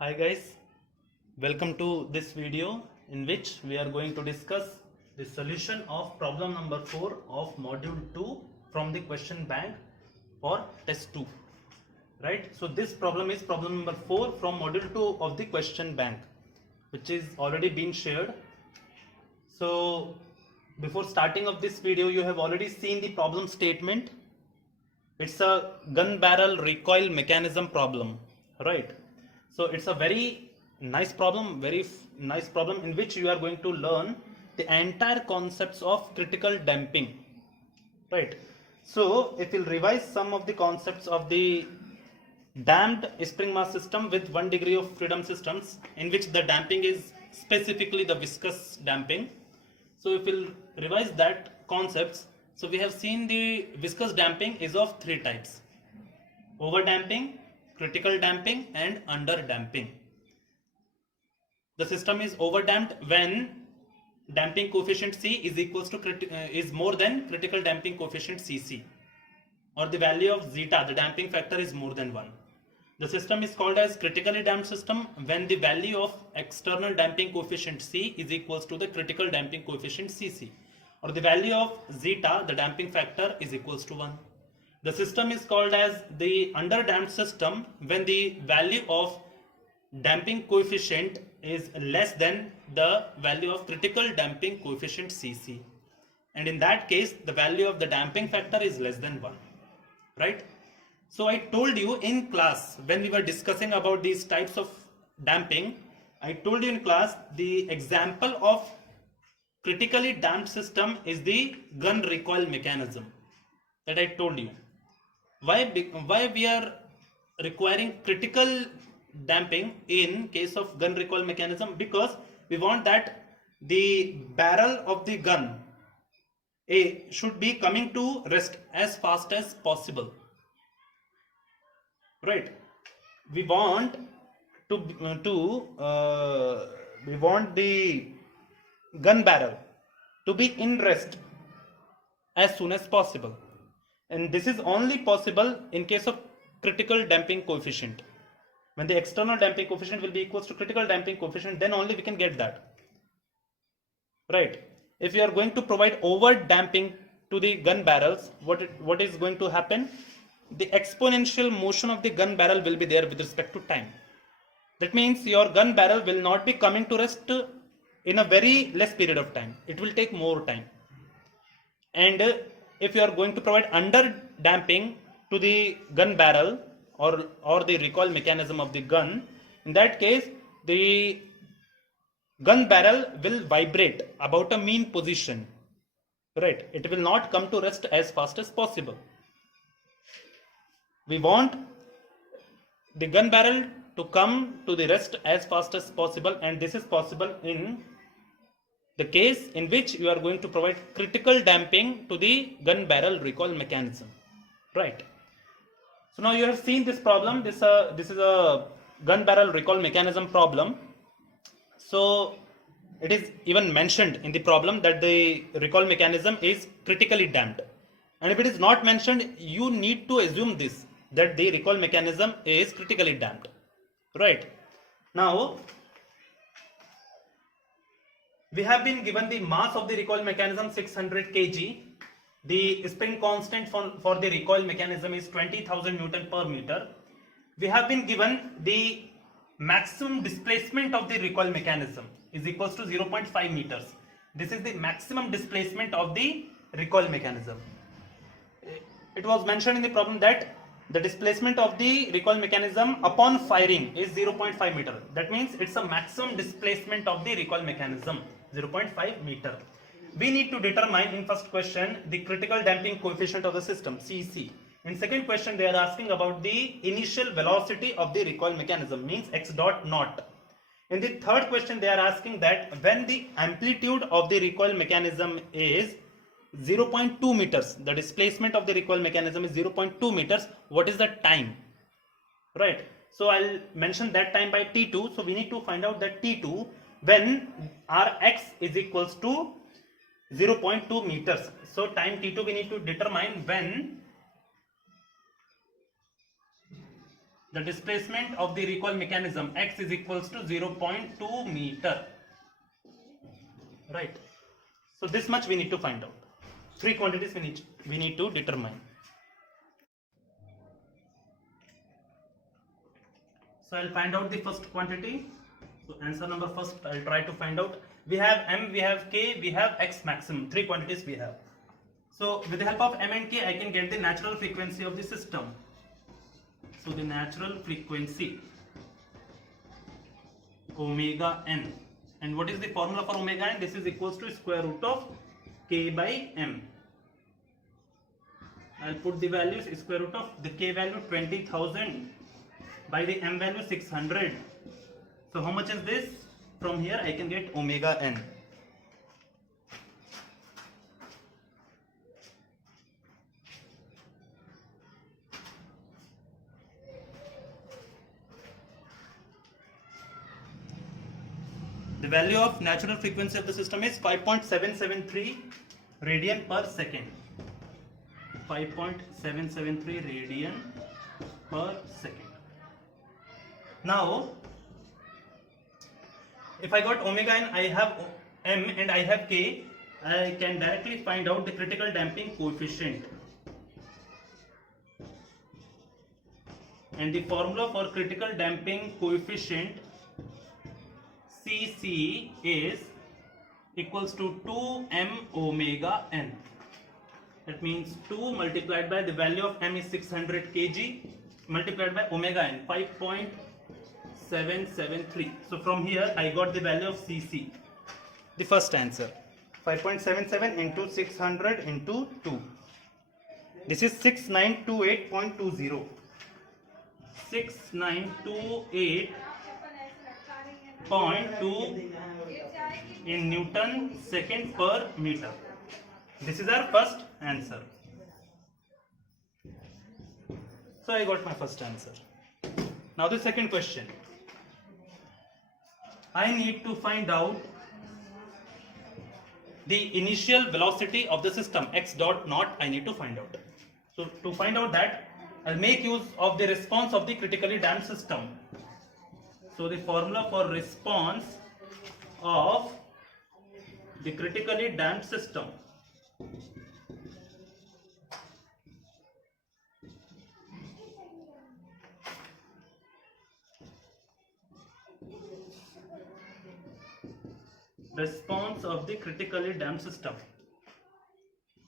Hi guys, welcome to this video in which we are going to discuss the solution of problem number 4 of module 2 from the question bank for test 2. Right, so this problem is problem number 4 from module 2 of the question bank, which is already been shared. So before starting of this video, you have already seen the problem statement. It's a gun barrel recoil mechanism problem, right? So it's a very nice problem, nice problem in which you are going to learn the entire concepts of critical damping, right? So if we'll revise some of the concepts of the damped spring mass system with 1 degree of freedom systems, in which the damping is specifically the viscous damping. So if we'll revise that concepts, so we have seen the viscous damping is of 3 types: over damping, critical damping, and under damping. The system is over damped when damping coefficient C is equals to is more than critical damping coefficient Cc, or the value of zeta, the damping factor, is more than 1. The system is called as critically damped system when the value of external damping coefficient C is equals to the critical damping coefficient Cc, or the value of zeta, the damping factor, is equals to 1. The system is called as the under damped system when the value of damping coefficient is less than the value of critical damping coefficient Cc, and in that case the value of the damping factor is less than 1, right? So I told you in class when we were discussing about these types of damping, I told you in class the example of critically damped system is the gun recoil mechanism, that I told you. Why we are requiring critical damping in case of gun recoil mechanism? Because we want that the barrel of the gun A should be coming to rest as fast as possible, right? We want we want the gun barrel to be in rest as soon as possible, and this is only possible in case of critical damping coefficient. When the external damping coefficient will be equals to critical damping coefficient, then only we can get that, right? If you are going to provide over damping to the gun barrels, what is going to happen? The exponential motion of the gun barrel will be there with respect to time. That means your gun barrel will not be coming to rest in a very less period of time. It will take more time. And if you are going to provide under damping to the gun barrel or the recoil mechanism of the gun, in that case the gun barrel will vibrate about a mean position, right? It will not come to rest as fast as possible. We want the gun barrel to come to the rest as fast as possible, and this is possible in the case in which you are going to provide critical damping to the gun barrel recoil mechanism, right? So now you have seen this problem. This is a gun barrel recoil mechanism problem. So it is even mentioned in the problem that the recoil mechanism is critically damped, and if it is not mentioned, you need to assume this, that the recoil mechanism is critically damped, right? Now we have been given the mass of the recoil mechanism 600 kg. The spring constant for the recoil mechanism is 20,000 Newton per meter. We have been given the maximum displacement of the recoil mechanism is equals to 0.5 meters. This is the maximum displacement of the recoil mechanism. It was mentioned in the problem that the displacement of the recoil mechanism upon firing is 0.5 meter. That means it's a maximum displacement of the recoil mechanism, 0.5 meter. We need to determine in first question the critical damping coefficient of the system, Cc. In second question they are asking about the initial velocity of the recoil mechanism, means x dot naught. In the third question they are asking that when the amplitude of the recoil mechanism is 0.2 meters, the displacement of the recoil mechanism is 0.2 meters, what is the time, right? So I'll mention that time by t2. So we need to find out that t2 when Rx is equals to 0.2 meters. So time t2 we need to determine when the displacement of the recoil mechanism x is equals to 0.2 meter. Right. So this much we need to find out. Three quantities we need to determine. So I'll find out the first quantity. So answer number first I'll try to find out. We have m, we have k, we have x maximum. Three quantities we have. So with the help of m and k I can get the natural frequency of the system. So the natural frequency omega n. And what is the formula for omega n? This is equals to square root of k by m. I'll put the values square root of the k value 20,000 by the m value 600. So how much is this? From here I can get omega n. The value of natural frequency of the system is 5.773 radian per second. 5.773 radian per second. Now, if I got omega n, I have m and I have k, I can directly find out the critical damping coefficient. And the formula for critical damping coefficient Cc is equals to 2m omega n. That means 2 multiplied by the value of m is 600 kg multiplied by omega n 5.773. So from here I got the value of Cc. The first answer 5.77 into 600 into 2. This is 6928.20. 6928.2 in Newton second per meter. This is our first answer. So I got my first answer. Now the second question. I need to find out the initial velocity of the system x dot naught. I need to find out. So to find out that, I'll make use of the response of the critically damped system. So the formula for response of the critically damped system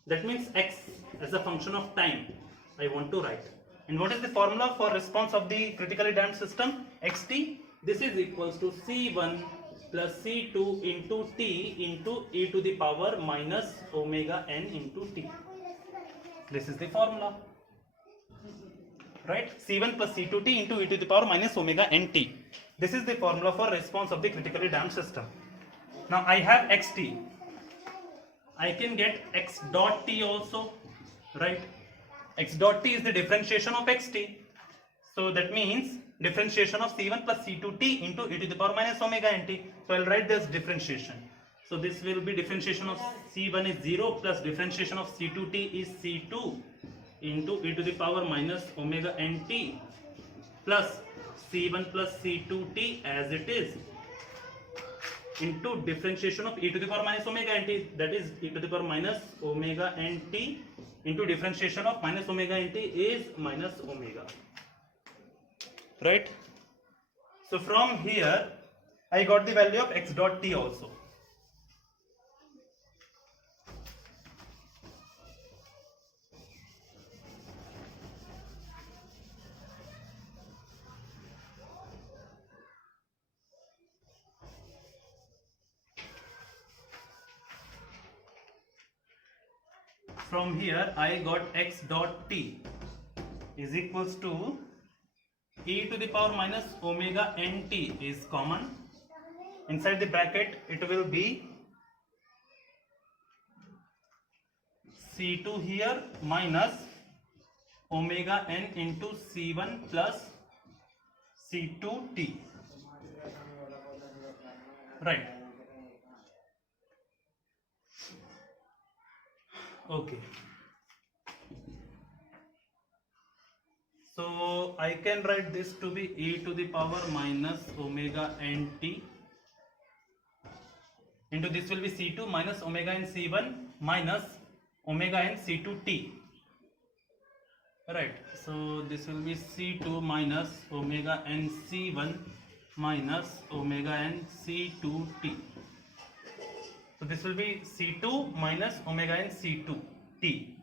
that means x as a function of time I want to write. And what is the formula for response of the critically damped system? xt. This is equals to c1 plus c2 into t into e to the power minus omega n into t. This is the formula, right? c1 plus c2t into e to the power minus omega n t. This is the formula for response of the critically damped system. Now I have xt. I can get x dot t also, right? X dot t is the differentiation of xt. So that means differentiation of c1 plus c2t into e to the power minus omega nt. So I'll write this differentiation. So this will be differentiation of c1 is 0 plus differentiation of c2t is c2 into e to the power minus omega nt plus c1 plus c2t as it is into differentiation of e to the power minus omega nt, that is e to the power minus omega nt into differentiation of minus omega nt is minus omega, right? So from here I got the value of x dot t also. From here I got x dot t is equals to e to the power minus omega nt is common. Inside the bracket it will be c2 here minus omega n into c1 plus c2t, right? Okay. So I can write this to be e to the power minus omega n t into this will be c2 minus omega n c1 minus omega n c2 t. Right, so this will be c2 minus omega n c1 minus omega n c2 t. So this will be c2 minus omega n c2 t.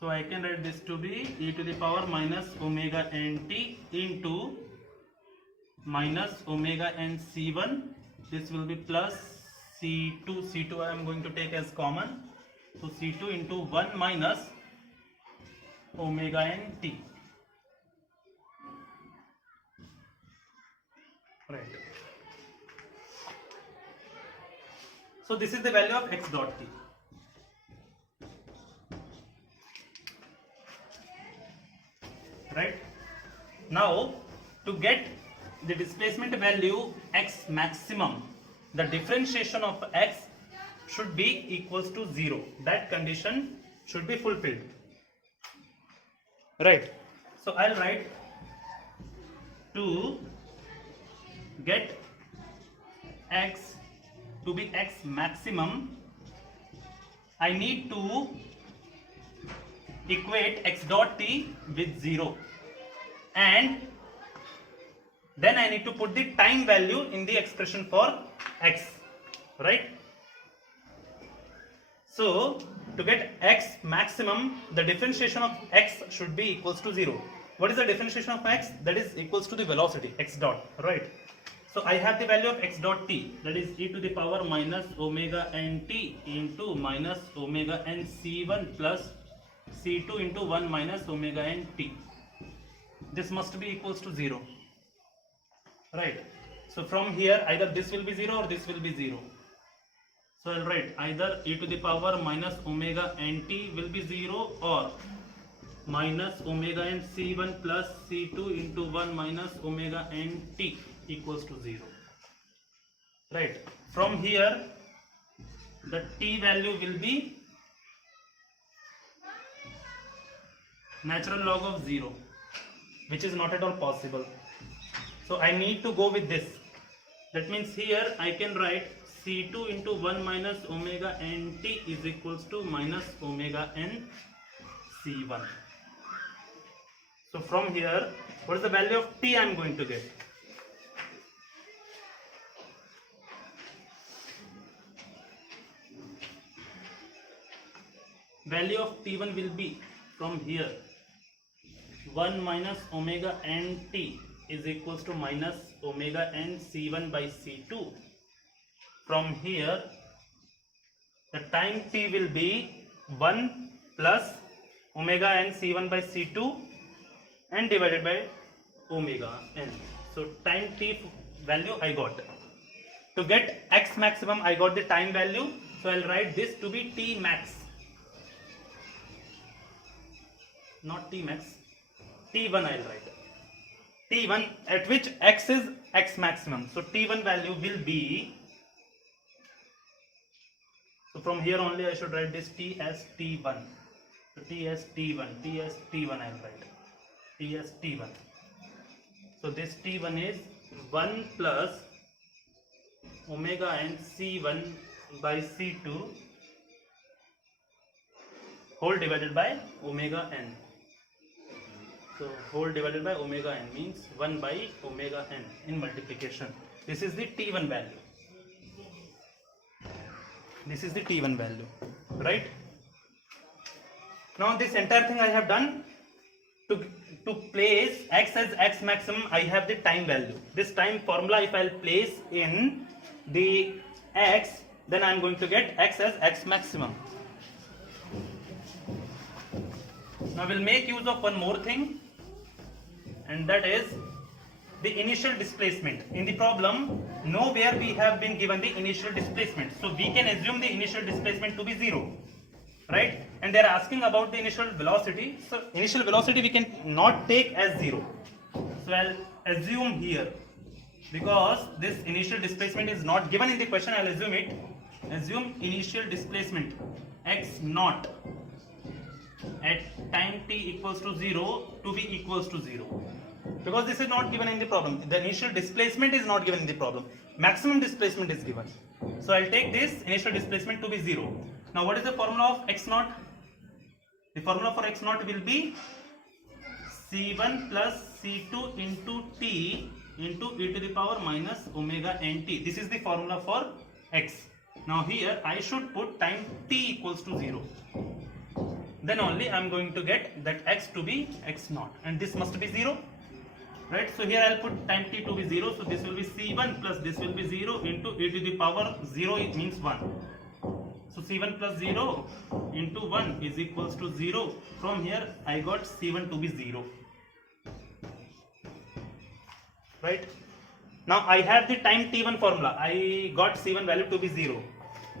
So I can write this to be e to the power minus omega n t into minus omega n c1. This will be plus c2 I am going to take as common. So c2 into 1 minus omega n t. Right. So this is the value of x dot t. Right. Now to get the displacement value x maximum, the differentiation of x should be equals to 0. That condition should be fulfilled. Right. So I'll write to get x to be x maximum, I need to equate x dot t with 0, and then I need to put the time value in the expression for x, right? So to get x maximum, the differentiation of x should be equals to 0. What is the differentiation of x? That is equals to the velocity x dot, right? So I have the value of x dot t, that is e to the power minus omega n t into minus omega n c1 plus c2 into 1 minus omega n t. This must be equals to 0, right? So from here either this will be 0 or this will be 0. So I'll write either e to the power minus omega n t will be 0 or minus omega n c1 plus c2 into 1 minus omega n t equals to 0. Right. From here the t value will be natural log of 0, which is not at all possible. So I need to go with this. That means here I can write c2 into 1 minus omega n t is equals to minus omega n c1. So from here, what is the value of t I am going to get? Value of t1 will be from here 1 minus omega n t is equals to minus omega n c1 by c2. From here the time t will be 1 plus omega n c1 by c2 and divided by omega n. So time t value I got. To get x maximum I got the time value, so I'll write this to be t max, not t max, t1 I'll write. T1 at which x is x maximum. So T1 value will be, so from here only I should write this T as T1. So T as T1, T as T1 I will write. T as T1. So this T1 is 1 plus omega n C1 by C2 whole divided by omega n. So whole divided by omega n means 1 by omega n in multiplication. This is the T1 value. This is the T1 value, right? Now this entire thing I have done to place x as x maximum. I have the time value. This time formula if I'll place in the x, then I am going to get x as x maximum. Now we'll make use of one more thing, and that is the initial displacement. In the problem, nowhere we have been given the initial displacement. So we can assume the initial displacement to be 0, right? And they are asking about the initial velocity. So initial velocity we can not take as 0. So I'll assume here, because this initial displacement is not given in the question, I'll assume it. Assume initial displacement x naught at time t equals to 0 to be equals to 0, because this is not given in the problem. The initial displacement is not given in the problem, maximum displacement is given. So I'll take this initial displacement to be 0. Now what is the formula of x naught? The formula for x naught will be c1 plus c2 into t into e to the power minus omega nt. This is the formula for x. Now here I should put time t equals to 0. Then only I am going to get that x to be x naught, and this must be 0. Right? So here I will put time t to be 0. So this will be c1 plus this will be 0 into e to the power 0, it means 1. So c1 plus 0 into 1 is equals to 0. From here I got c1 to be 0. Right? Now I have the time t1 formula. I got c1 value to be 0.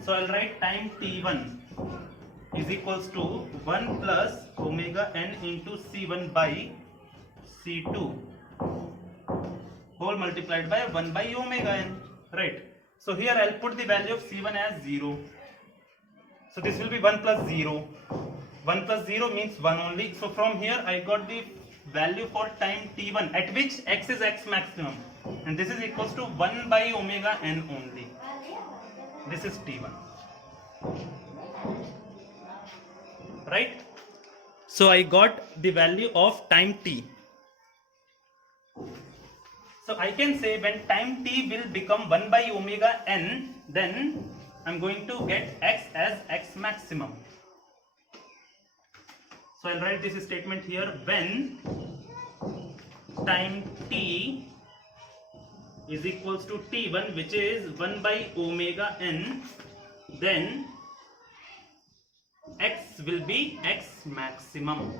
So I'll write time t1 is equals to 1 plus omega n into c1 by c2 whole multiplied by 1 by omega n. Right? So here I'll put the value of c1 as 0. So this will be 1 plus 0. 1 plus 0 means 1 only. So from here I got the value for time t1 at which x is x maximum, and this is equals to 1 by omega n only. This is t1. Right? So I got the value of time t. So I can say when time t will become 1 by omega n, then I'm going to get x as x maximum. So I'll write this statement here: when time t is equals to t1, which is 1 by omega n, then x will be x maximum.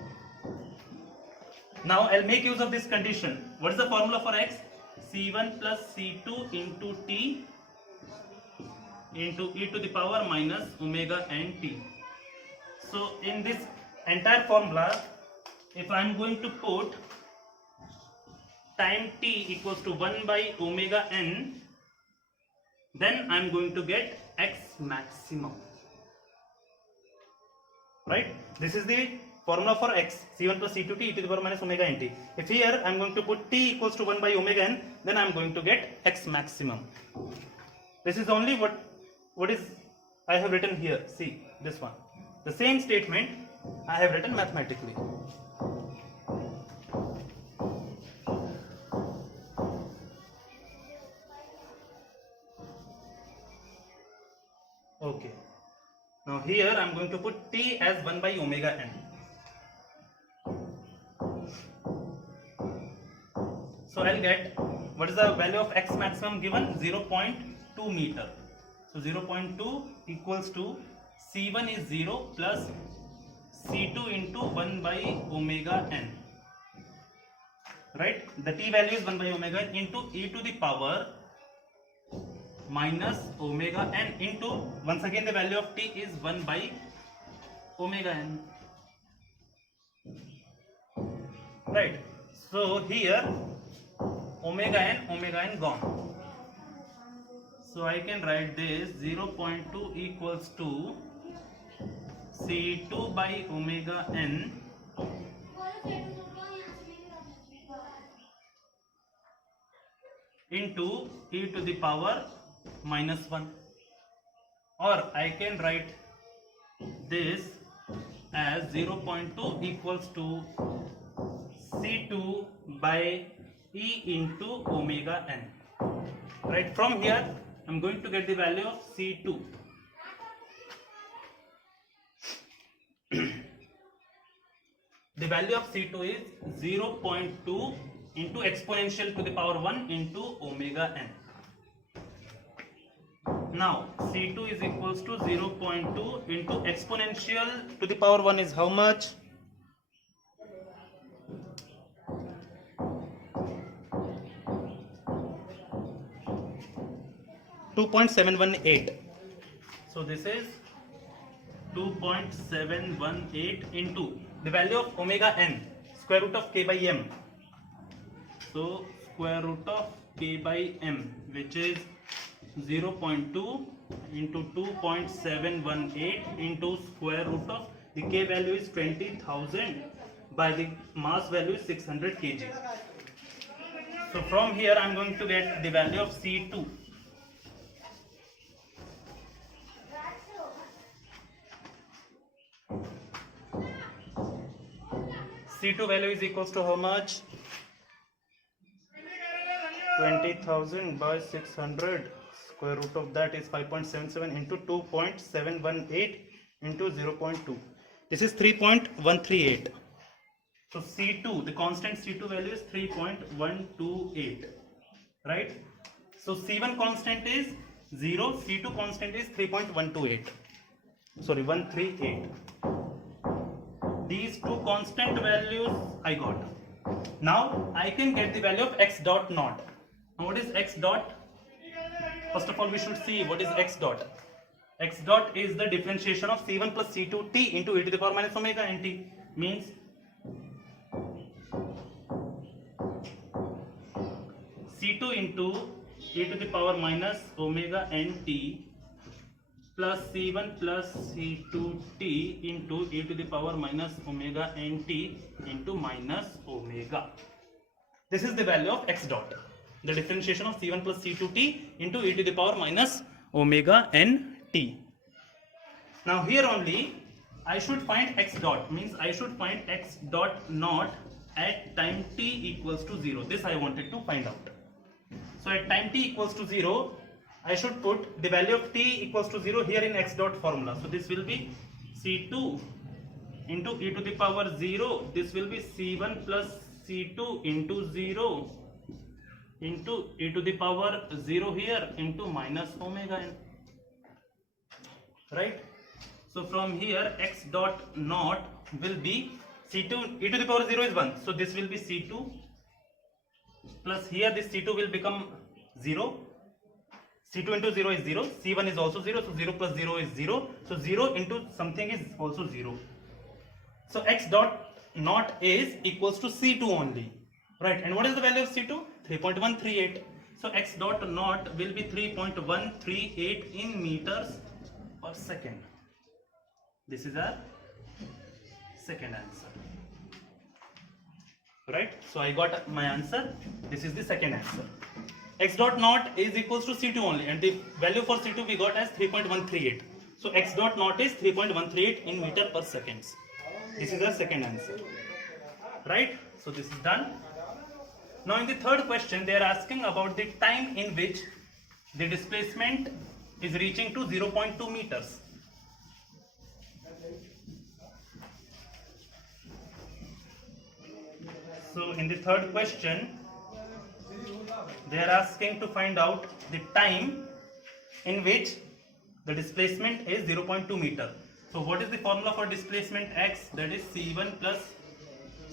Now I'll make use of this condition. What is the formula for x? c1 plus c2 into t into e to the power minus omega n t. So in this entire formula, if I am going to put time t equals to 1 by omega n, then I am going to get x maximum. Right? This is the formula for x, c1 plus c2 t e to the power minus omega n t. If here I am going to put t equals to 1 by omega n, then I am going to get x maximum. This is only what is I have written here. See this one. The same statement I have written mathematically. Okay. Now here I am going to put t as 1 by omega n. So I'll get, what is the value of x maximum given? 0.2 meter. So 0.2 equals to c1 is 0 plus c2 into 1 by omega n. Right? The t value is 1 by omega n into e to the power minus omega n into, once again the value of t is 1 by omega n. Right? So here omega n gone. So I can write this 0.2 equals to c2 by omega n into e to the power minus 1, or I can write this as 0.2 equals to c2 by e into omega n. Right? From here I'm going to get the value of c2. The value of c2 is 0.2 into exponential to the power 1 into omega n. Now c2 is equals to 0.2 into exponential to the power 1 is how much? .718. So this is 2.718 into the value of omega n, square root of k by m. So square root of k by m, which is 0.2 into 2.718 into square root of the K value is 20,000 by the mass value is 600 kg. So from here I am going to get the value of C2. C2 value is equals to how much? 20,000 by 600. Square root of that is 5.77 into 2.718 into 0.2. This is 3.138. So C2, the constant C2 value is 3.128, right? So C1 constant is 0, C2 constant is 3.128. Sorry, 138. These two constant values I got. Now I can get the value of x dot naught. Now what is x dot? First of all, we should see what is x dot. X dot is the differentiation of C1 plus C2t into e to the power minus omega nt. Means C2 into e to the power minus omega nt plus C1 plus C2t into e to the power minus omega nt into minus omega. This is the value of x dot, the differentiation of C1 plus C2t into e to the power minus omega nt. Now here only I should find x dot, means I should find x dot naught at time t equals to 0. This I wanted to find out. So at time t equals to 0, I should put the value of t equals to 0 here in x dot formula. So this will be C2 into e to the power 0. This will be C1 plus C2 into 0 into e to the power 0 here into minus omega n. Right? So from here x dot naught will be C2, e to the power 0 is 1. So this will be C2 plus here this C2 will become 0. C2 into 0 is 0. C1 is also 0. So 0 plus 0 is 0. So 0 into something is also 0. So x dot naught is equals to C2 only. Right? And what is the value of C2? 3.138. So x dot naught will be 3.138 in meters per second. This is our second answer. Right? So I got my answer. This is the second answer. X dot naught is equals to C2 only, and the value for C2 we got as 3.138. So x dot naught is 3.138 in meter per seconds. This is the second answer. Right? So this is done. Now in the third question they are asking about the time in which the displacement is reaching to 0.2 meters. So in the third question they are asking to find out the time in which the displacement is 0.2 meter. So what is the formula for displacement x? That is C1 plus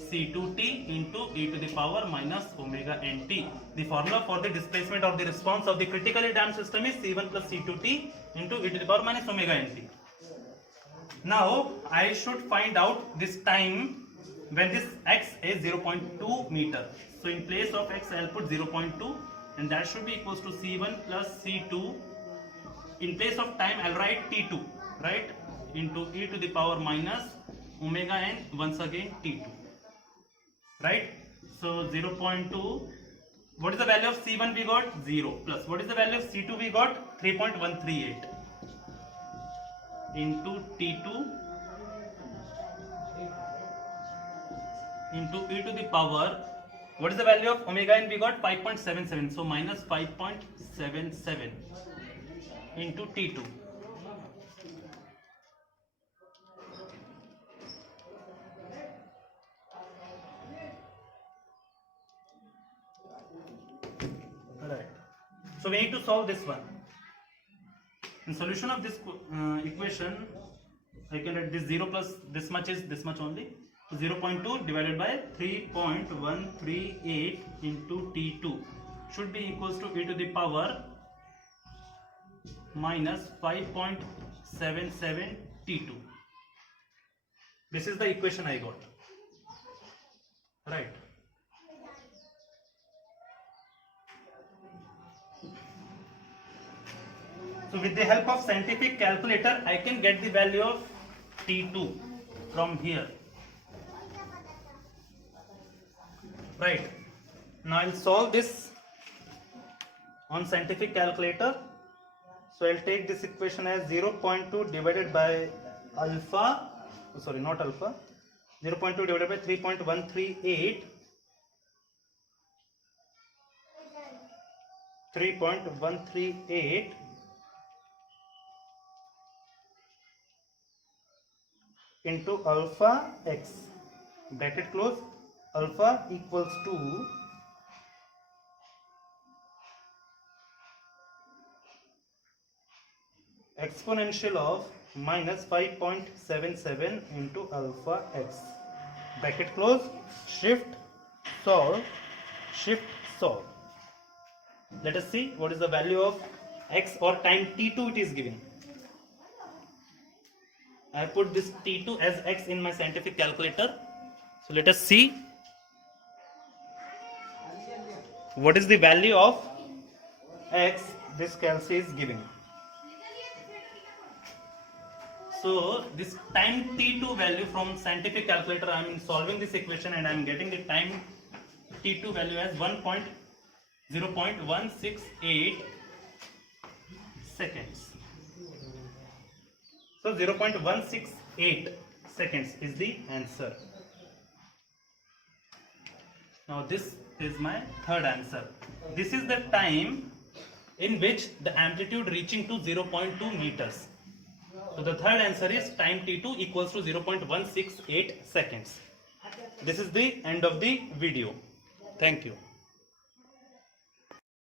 C2t into e to the power minus omega nt. The formula for the displacement of the response of the critically damped system is C1 plus C2t into e to the power minus omega nt. Now I should find out this time when this x is 0.2 meter. So in place of x I will put 0.2 and that should be equals to C1 plus C2. In place of time I will write T2, right, into e to the power minus omega n, once again T2, right. So 0.2, what is the value of C1 we got? 0, plus what is the value of C2 we got? 3.138 into T2 into e to the power, what is the value of omega n we got? 5.77, so minus 5.77 into T2. Alright, so we need to solve this one. In solution of this equation, I can write this 0 plus this much is this much only. 0.2 divided by 3.138 into T2 should be equals to e to the power minus 5.77 T2. This is the equation I got. Right. So with the help of scientific calculator, I can get the value of T2. from here. Right. Now I'll solve this on scientific calculator. So I'll take this equation as 0.2 divided by alpha, sorry, not alpha, 0.2 divided by 3.138, 3.138 into alpha x, bracket close, alpha equals to exponential of minus 5.77 into alpha x, bracket close, shift solve, shift solve. Let us see what is the value of x, or time t2 it is given. I put this t2 as x in my scientific calculator. So let us see what is the value of x this calc is giving. So this time t2 value from scientific calculator, I am solving this equation and I am getting the time t2 value as 0.168 seconds. So 0.168 seconds is the answer. Now this is my third answer. This is the time in which the amplitude reaching to 0.2 meters. So the third answer is time t2 equals to 0.168 seconds. This is the end of the video. Thank you.